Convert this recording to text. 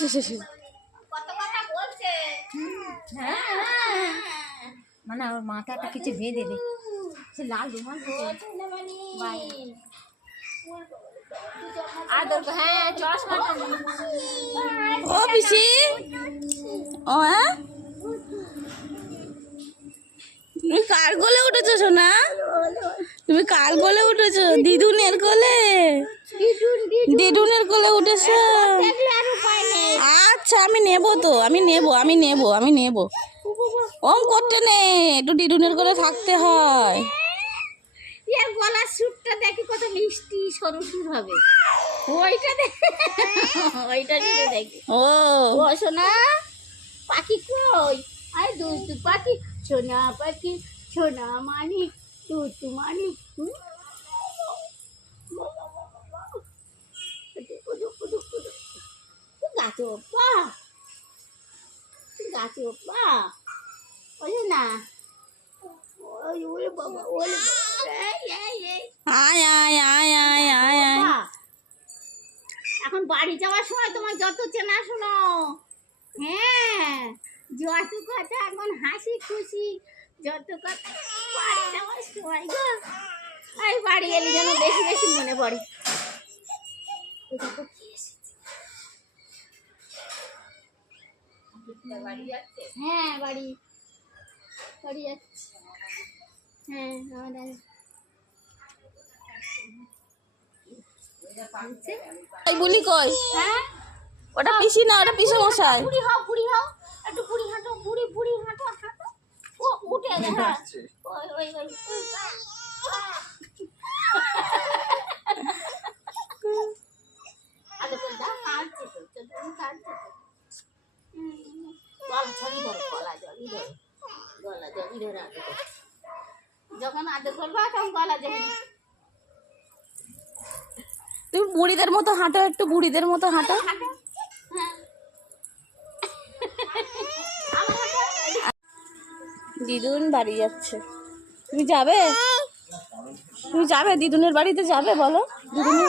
কত কথা বলছে মানে ওর মাথাটা কিছু বেঁধে দে। সে লাল রুমাল আদর হ্যাঁ চশমাটা ও পিসি। ও হ্যাঁ? তুমি কার কোলে উঠেছো সোনা? তুমি কার কোলে উঠেছো? দিদুনের কোলে? দিদুনের কোলে উঠেছো? আচ্ছা আমি নেব তো আমি নেব আমি নেব আমি নেব। ওম করতে নে একটু দিদুনের করে থাকতে হয়। গলার সুরটা দেখি কত মিষ্টি সরু সুর হবে। ওইটা দেখ ওইটা দেখি। ও। পাখি কই? আরে পাখি সোনা পাখি সোনা মানিক মানিক গাছে ওপা। গাছে ওপা। ওই না। ওই ওরে বাবা ওরে বাবা এই, এই, এই। আয় আয় আয় আয় আয় আয়। এখন বাড়ি যাওয়ার সময় তোমার যত চেনা শোনো। হ্যাঁ যত কথা এখন হাসি খুশি যত কথা বাড়ি যাওয়ার সময় গো। বাড়ি এলে যেন বেশি বেশি মনে পড়ে। কি হ্যাঁ বাড়ি। বাড়ি যাচ্ছে। হ্যাঁ আমার কই হ্যাঁ? ওটা পিসি না ওটা পিসে মশাই বুড়ি হও বুড়ি হও একটু বুড়ি হাঁটো বুড়ি বুড়ি হাঁটো হাঁটো। ও উঠে গেছে হ্যাঁ। ওই ওই ওই আগে তো যা কাঁদছে তো তো তুমি কাঁদছে তো হুম, গলা জড়ি ধরো তুমি বুড়িদের মতো হাঁটো, একটু বুড়িদের মতো হাঁটো। দিদুন বাড়ি যাচ্ছে। তুমি যাবে? তুমি যাবে? দিদুনের বাড়িতে যাবে, বলো। দিদুনের